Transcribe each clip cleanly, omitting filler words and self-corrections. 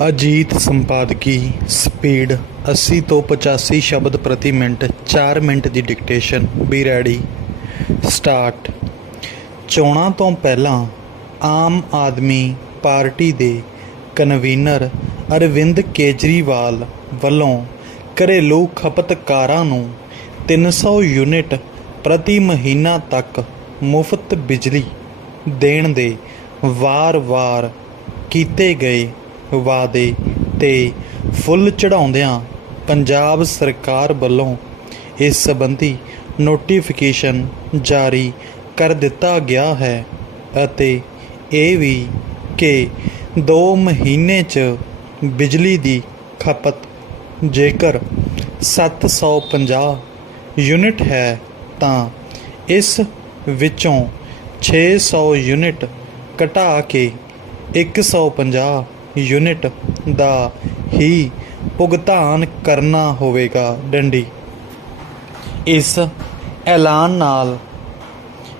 Ajit संपादकी speed 80 ਤੋਂ 85 ਸ਼ਬਦ ਪ੍ਰਤੀ ਮਿੰਟ 4 ਮਿੰਟ ਦੀ ਡਿਕਟੇਸ਼ਨ ਬੀ ਰੈਡੀ ਸਟਾਰਟ। ਚੋਣਾਂ ਤੋਂ ਪਹਿਲਾਂ ਆਮ ਆਦਮੀ ਪਾਰਟੀ ਦੇ ਕਨਵੀਨਰ ਅਰਵਿੰਦ ਕੇਜਰੀਵਾਲ ਵੱਲੋਂ ਘਰੇਲੂ ਖਪਤਕਾਰਾਂ ਨੂੰ 300 ਯੂਨਿਟ ਪ੍ਰਤੀ ਮਹੀਨਾ ਤੱਕ ਮੁਫਤ ਬਿਜਲੀ ਦੇਣ ਦੇ ਵਾਰ-ਵਾਰ ਕੀਤੇ ਗਏ ਵਾਅਦੇ 'ਤੇ ਫੁੱਲ ਚੜ੍ਹਾਉਂਦਿਆਂ ਪੰਜਾਬ ਸਰਕਾਰ ਵੱਲੋਂ ਇਸ ਸੰਬੰਧੀ ਨੋਟੀਫਿਕੇਸ਼ਨ ਜਾਰੀ ਕਰ ਦਿੱਤਾ ਗਿਆ ਹੈ ਅਤੇ ਇਹ ਵੀ ਕਿ 2 ਮਹੀਨੇ 'ਚ ਬਿਜਲੀ ਦੀ ਖਪਤ ਜੇਕਰ 750 ਯੂਨਿਟ ਹੈ ਤਾਂ ਇਸ ਵਿੱਚੋਂ 600 ਯੂਨਿਟ ਘਟਾ ਕੇ 150 ਯੂਨਿਟ ਦਾ ਹੀ ਭੁਗਤਾਨ ਕਰਨਾ ਹੋਵੇਗਾ। ਡੰਡੀ ਇਸ ਐਲਾਨ ਨਾਲ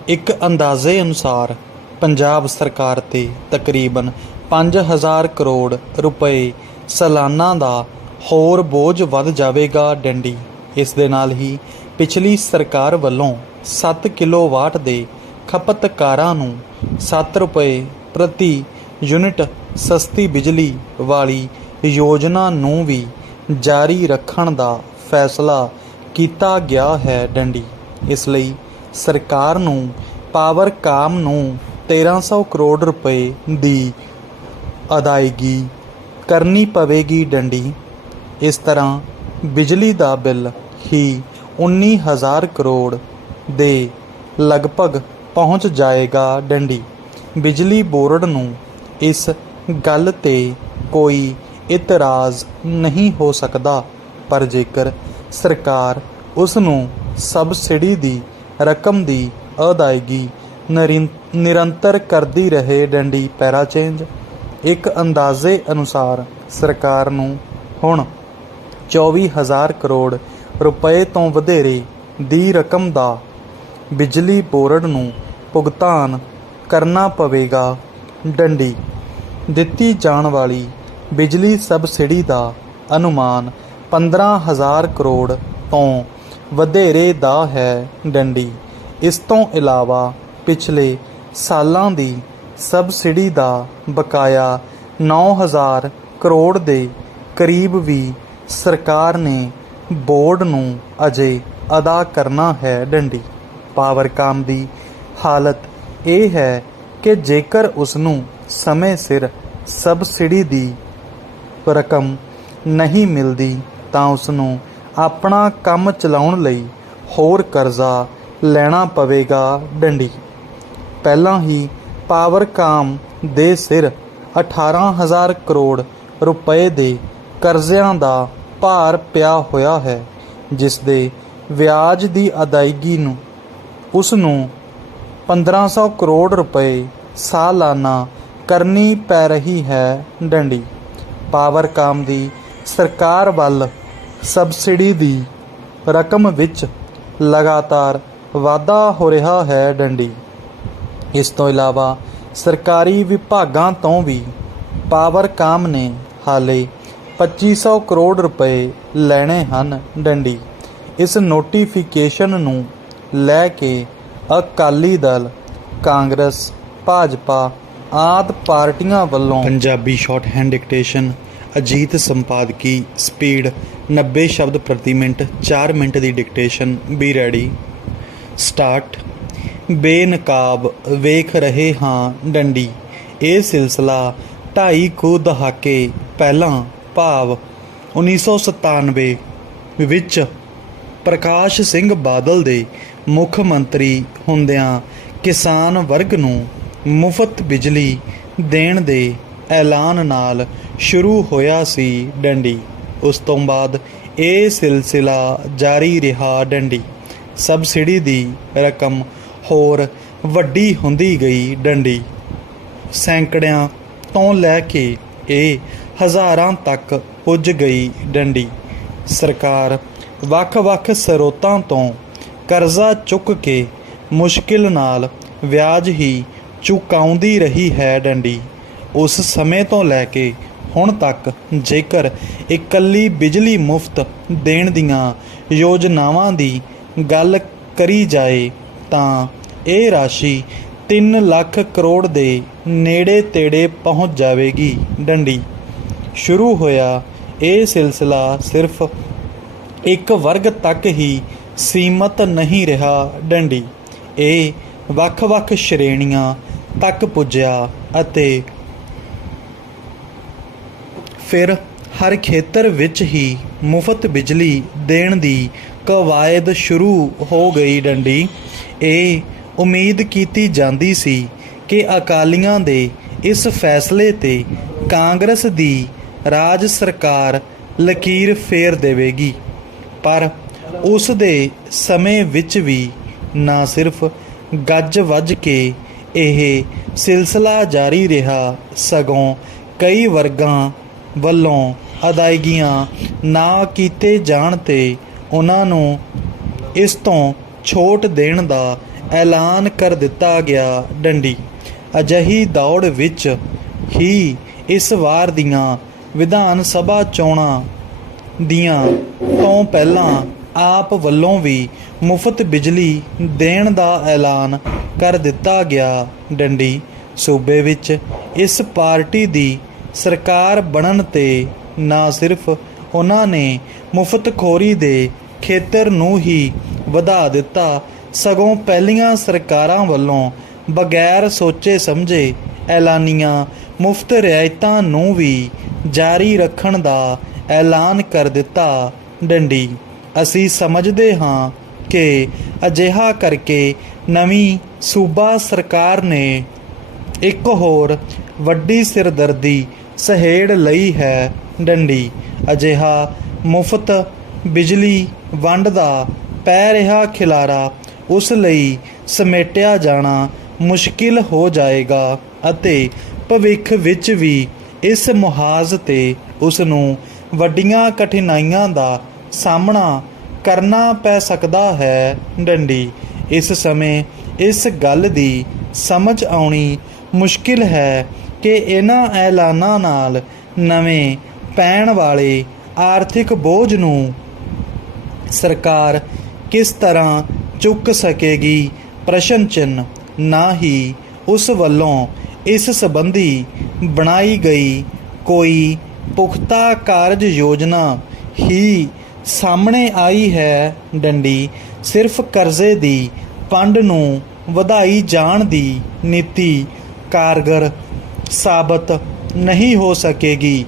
ਇੱਕ ਅੰਦਾਜ਼ੇ ਅਨੁਸਾਰ ਪੰਜਾਬ ਸਰਕਾਰ 'ਤੇ ਤਕਰੀਬਨ 5000 ਕਰੋੜ ਰੁਪਏ ਸਾਲਾਨਾ ਦਾ ਹੋਰ ਬੋਝ ਵੱਧ ਜਾਵੇਗਾ। ਡੰਡੀ ਇਸ ਦੇ ਨਾਲ ਹੀ ਪਿਛਲੀ ਸਰਕਾਰ ਵੱਲੋਂ 7 ਕਿਲੋਵਾਟ ਦੇ ਖਪਤਕਾਰਾਂ ਨੂੰ 7 ਰੁਪਏ ਪ੍ਰਤੀ ਯੂਨਿਟ ਸਸਤੀ ਬਿਜਲੀ ਵਾਲੀ ਯੋਜਨਾ ਨੂੰ ਵੀ ਜਾਰੀ ਰੱਖਣ ਦਾ ਫੈਸਲਾ ਕੀਤਾ ਗਿਆ ਹੈ। ਡੰਡੀ ਇਸ ਲਈ ਸਰਕਾਰ ਨੂੰ ਪਾਵਰਕਾਮ ਨੂੰ 1300 ਕਰੋੜ ਰੁਪਏ ਦੀ ਅਦਾਇਗੀ ਕਰਨੀ ਪਵੇਗੀ। ਡੰਡੀ ਇਸ ਤਰ੍ਹਾਂ ਬਿਜਲੀ ਦਾ ਬਿੱਲ ਹੀ 19,000 ਕਰੋੜ ਦੇ ਲਗਭਗ ਪਹੁੰਚ ਜਾਏਗਾ। ਡੰਡੀ ਬਿਜਲੀ ਬੋਰਡ ਨੂੰ ਇਸ ਗੱਲ 'ਤੇ ਕੋਈ ਇਤਰਾਜ਼ ਨਹੀਂ ਹੋ ਸਕਦਾ, ਪਰ ਜੇਕਰ ਸਰਕਾਰ ਉਸ ਨੂੰ ਸਬਸਿਡੀ ਦੀ ਰਕਮ ਦੀ ਅਦਾਇਗੀ ਨਿਰੰਤਰ ਕਰਦੀ ਰਹੇ। ਡੰਡੀ ਪੈਰਾ ਚੇਂਜ ਇੱਕ ਅੰਦਾਜ਼ੇ ਅਨੁਸਾਰ ਸਰਕਾਰ ਨੂੰ ਹੁਣ 24,000 ਕਰੋੜ ਰੁਪਏ ਤੋਂ ਵਧੇਰੇ ਦੀ ਰਕਮ ਦਾ ਬਿਜਲੀ ਬੋਰਡ ਨੂੰ ਭੁਗਤਾਨ ਕਰਨਾ ਪਵੇਗਾ। ਡੰਡੀ ਦਿੱਤੀ ਜਾਣ ਵਾਲੀ ਬਿਜਲੀ ਸਬਸਿਡੀ ਦਾ ਅਨੁਮਾਨ 15,000 ਕਰੋੜ ਤੋਂ ਵਧੇਰੇ ਦਾ ਹੈ। ਡੰਡੀ ਇਸ ਤੋਂ ਇਲਾਵਾ ਪਿਛਲੇ ਸਾਲਾਂ ਦੀ ਸਬਸਿਡੀ ਦਾ ਬਕਾਇਆ 9,000 ਕਰੋੜ ਦੇ ਕਰੀਬ ਵੀ ਸਰਕਾਰ ਨੇ ਬੋਰਡ ਨੂੰ ਅਜੇ ਅਦਾ ਕਰਨਾ ਹੈ। ਡੰਡੀ ਪਾਵਰਕਾਮ ਦੀ ਹਾਲਤ ਇਹ ਹੈ ਕਿ ਜੇਕਰ ਉਸ ਨੂੰ ਸਮੇਂ ਸਿਰ ਸਬਸਿਡੀ ਦੀ ਰਕਮ ਨਹੀਂ ਮਿਲਦੀ ਤਾਂ ਉਸ ਨੂੰ ਆਪਣਾ ਕੰਮ ਚਲਾਉਣ ਲਈ ਹੋਰ ਕਰਜ਼ਾ ਲੈਣਾ ਪਵੇਗਾ। ਡੰਡੀ ਪਹਿਲਾਂ ਹੀ ਪਾਵਰਕਾਮ ਦੇ ਸਿਰ 18,000 ਕਰੋੜ ਰੁਪਏ ਦੇ ਕਰਜ਼ਿਆਂ ਦਾ ਭਾਰ ਪਿਆ ਹੋਇਆ ਹੈ, ਜਿਸ ਦੇ ਵਿਆਜ ਦੀ ਅਦਾਇਗੀ ਨੂੰ ਉਸ ਨੂੰ 1500 ਕਰੋੜ ਰੁਪਏ ਸਾਲਾਨਾ ਕਰਨੀ ਪੈ ਰਹੀ ਹੈ। ਡੰਡੀ ਪਾਵਰਕਾਮ ਦੀ ਸਰਕਾਰ ਵੱਲ ਸਬਸਿਡੀ ਦੀ ਰਕਮ ਵਿੱਚ ਲਗਾਤਾਰ ਵਾਧਾ ਹੋ ਰਿਹਾ ਹੈ। ਡੰਡੀ ਇਸ ਤੋਂ ਇਲਾਵਾ ਸਰਕਾਰੀ ਵਿਭਾਗਾਂ ਤੋਂ ਵੀ ਪਾਵਰਕਾਮ ਨੇ ਹਾਲੇ 2500 ਕਰੋੜ ਰੁਪਏ ਲੈਣੇ ਹਨ। ਡੰਡੀ ਇਸ ਨੋਟੀਫਿਕੇਸ਼ਨ ਨੂੰ ਲੈ ਕੇ ਅਕਾਲੀ ਦਲ, ਕਾਂਗਰਸ, ਭਾਜਪਾ ਆਦਿ ਪਾਰਟੀਆਂ ਵੱਲੋਂ Punjabi shorthand dictation Ajit ਸੰਪਾਦਕੀ ਸਪੀਡ 90 ਸ਼ਬਦ ਪ੍ਰਤੀ ਮਿੰਟ 4 ਮਿੰਟ ਦੀ ਡਿਕਟੇਸ਼ਨ ਬੀ ਰੈਡੀ ਸਟਾਰਟ। ਬੇਨਕਾਬ ਵੇਖ ਰਹੇ ਹਾਂ। ਡੰਡੀ ਇਹ ਸਿਲਸਿਲਾ 2.5 ਕੁ ਦਹਾਕੇ ਪਹਿਲਾਂ ਭਾਵ 1997 ਵਿੱਚ ਪ੍ਰਕਾਸ਼ ਸਿੰਘ ਬਾਦਲ ਦੇ ਮੁੱਖ ਮੰਤਰੀ ਹੁੰਦਿਆਂ ਕਿਸਾਨ ਵਰਗ ਨੂੰ ਮੁਫਤ ਬਿਜਲੀ ਦੇਣ ਦੇ ਐਲਾਨ ਨਾਲ ਸ਼ੁਰੂ ਹੋਇਆ ਸੀ। ਡੰਡੀ ਉਸ ਤੋਂ ਬਾਅਦ ਇਹ ਸਿਲਸਿਲਾ ਜਾਰੀ ਰਿਹਾ। ਡੰਡੀ ਸਬਸਿਡੀ ਦੀ ਰਕਮ ਹੋਰ ਵੱਡੀ ਹੁੰਦੀ ਗਈ। ਡੰਡੀ ਸੈਂਕੜਿਆਂ ਤੋਂ ਲੈ ਕੇ ਇਹ ਹਜ਼ਾਰਾਂ ਤੱਕ ਪੁੱਜ ਗਈ। ਡੰਡੀ ਸਰਕਾਰ ਵੱਖ-ਵੱਖ ਸਰੋਤਾਂ ਤੋਂ ਕਰਜ਼ਾ ਚੁੱਕ ਕੇ ਮੁਸ਼ਕਿਲ ਨਾਲ ਵਿਆਜ ਹੀ ਚੁਕਾਉਂਦੀ ਰਹੀ ਹੈ। ਡੰਡੀ ਉਸ ਸਮੇਂ ਤੋਂ ਲੈ ਕੇ ਹੁਣ ਤੱਕ ਜੇਕਰ ਇਕੱਲੀ ਬਿਜਲੀ ਮੁਫਤ ਦੇਣ ਦੀਆਂ ਯੋਜਨਾਵਾਂ ਦੀ ਗੱਲ ਕਰੀ ਜਾਏ ਤਾਂ ਇਹ ਰਾਸ਼ੀ 3 ਲੱਖ ਕਰੋੜ ਦੇ ਨੇੜੇ ਤੇੜੇ ਪਹੁੰਚ ਜਾਵੇਗੀ। ਡੰਡੀ ਸ਼ੁਰੂ ਹੋਇਆ ਇਹ ਸਿਲਸਿਲਾ ਸਿਰਫ ਇੱਕ ਵਰਗ ਤੱਕ ਹੀ ਸੀਮਤ ਨਹੀਂ ਰਿਹਾ। ਡੰਡੀ ਇਹ ਵੱਖ-ਵੱਖ ਸ਼੍ਰੇਣੀਆਂ ਤੱਕ ਪੁੱਜਿਆ ਅਤੇ ਫਿਰ ਹਰ ਖੇਤਰ ਵਿੱਚ ਹੀ ਮੁਫਤ ਬਿਜਲੀ ਦੇਣ ਦੀ ਕਵਾਇਦ ਸ਼ੁਰੂ ਹੋ ਗਈ। ਡੰਡੀ ਇਹ ਉਮੀਦ ਕੀਤੀ ਜਾਂਦੀ ਸੀ ਕਿ ਅਕਾਲੀਆਂ ਦੇ ਇਸ ਫੈਸਲੇ 'ਤੇ ਕਾਂਗਰਸ ਦੀ ਰਾਜ ਸਰਕਾਰ ਲਕੀਰ ਫੇਰ ਦੇਵੇਗੀ, ਪਰ ਉਸ ਦੇ ਸਮੇਂ ਵਿੱਚ ਵੀ ਨਾ ਸਿਰਫ ਗੱਜ ਵੱਜ ਕੇ ਇਹ ਸਿਲਸਿਲਾ ਜਾਰੀ ਰਿਹਾ, ਸਗੋਂ ਕਈ ਵਰਗਾਂ ਵੱਲੋਂ ਅਦਾਇਗੀਆਂ ਨਾ ਕੀਤੇ ਜਾਣ 'ਤੇ ਉਹਨਾਂ ਨੂੰ ਇਸ ਤੋਂ ਛੋਟ ਦੇਣ ਦਾ ਐਲਾਨ ਕਰ ਦਿੱਤਾ ਗਿਆ। ਡੰਡੀ ਅਜਿਹੀ ਦੌੜ ਵਿੱਚ ਹੀ ਇਸ ਵਾਰ ਦੀਆਂ ਵਿਧਾਨ ਸਭਾ ਚੋਣਾਂ ਦੀਆਂ ਤੋਂ ਪਹਿਲਾਂ ਆਪ ਵੱਲੋਂ ਵੀ ਮੁਫਤ ਬਿਜਲੀ ਦੇਣ ਦਾ ਐਲਾਨ ਕਰ ਦਿੱਤਾ ਗਿਆ। ਡੰਡੀ ਸੂਬੇ ਵਿੱਚ ਇਸ ਪਾਰਟੀ ਦੀ ਸਰਕਾਰ ਬਣਨ 'ਤੇ ਨਾ ਸਿਰਫ ਉਹਨਾਂ ਨੇ ਮੁਫਤਖੋਰੀ ਦੇ ਖੇਤਰ ਨੂੰ ਹੀ ਵਧਾ ਦਿੱਤਾ, ਸਗੋਂ ਪਹਿਲੀਆਂ ਸਰਕਾਰਾਂ ਵੱਲੋਂ ਬਗੈਰ ਸੋਚੇ ਸਮਝੇ ਐਲਾਨੀਆਂ ਮੁਫਤ ਰਿਆਇਤਾਂ ਨੂੰ ਵੀ ਜਾਰੀ ਰੱਖਣ ਦਾ ਐਲਾਨ ਕਰ ਦਿੱਤਾ। ਡੰਡੀ ਅਸੀਂ ਸਮਝਦੇ ਹਾਂ ਕਿ ਅਜਿਹਾ ਕਰਕੇ ਨਵੀਂ ਸੂਬਾ ਸਰਕਾਰ ਨੇ ਇੱਕ ਹੋਰ ਵੱਡੀ ਸਿਰਦਰਦੀ ਸਹੇੜ ਲਈ ਹੈ। ਡੰਡੀ ਅਜਿਹਾ ਮੁਫਤ ਬਿਜਲੀ ਵੰਡ ਦਾ ਪੈ ਰਿਹਾ ਖਿਲਾਰਾ ਉਸ ਲਈ ਸਮੇਟਿਆ ਜਾਣਾ ਮੁਸ਼ਕਿਲ ਹੋ ਜਾਏਗਾ ਅਤੇ ਭਵਿੱਖ ਵਿੱਚ ਵੀ ਇਸ ਮੁਹਾਜ਼ 'ਤੇ ਉਸ ਨੂੰ ਵੱਡੀਆਂ ਕਠਿਨਾਈਆਂ ਦਾ ਸਾਹਮਣਾ ਕਰਨਾ ਪੈ ਸਕਦਾ ਹੈ। ਡੰਡੀ ਇਸ ਸਮੇਂ ਇਸ ਗੱਲ ਦੀ ਸਮਝ ਆਉਣੀ ਮੁਸ਼ਕਿਲ ਹੈ ਕਿ ਇਹਨਾਂ ਐਲਾਨਾਂ ਨਾਲ ਨਵੇਂ ਪੈਣ ਵਾਲੇ ਆਰਥਿਕ ਬੋਝ ਨੂੰ ਸਰਕਾਰ ਕਿਸ ਤਰ੍ਹਾਂ ਚੁੱਕ ਸਕੇਗੀ। ਪ੍ਰਸ਼ਨ ਚਿੰਨ੍ਹ ਨਾ ਹੀ ਉਸ ਵੱਲੋਂ ਇਸ ਸੰਬੰਧੀ ਬਣਾਈ ਗਈ ਕੋਈ ਪੁਖਤਾ ਕਾਰਜ ਯੋਜਨਾ ਹੀ ਸਾਹਮਣੇ ਆਈ ਹੈ। ਡੰਡੀ ਸਿਰਫ ਕਰਜ਼ੇ ਦੀ ਪੰਡ ਨੂੰ ਵਧਾਈ ਜਾਣ ਦੀ ਨੀਤੀ ਕਾਰਗਰ ਸਾਬਤ ਨਹੀਂ ਹੋ ਸਕੇਗੀ।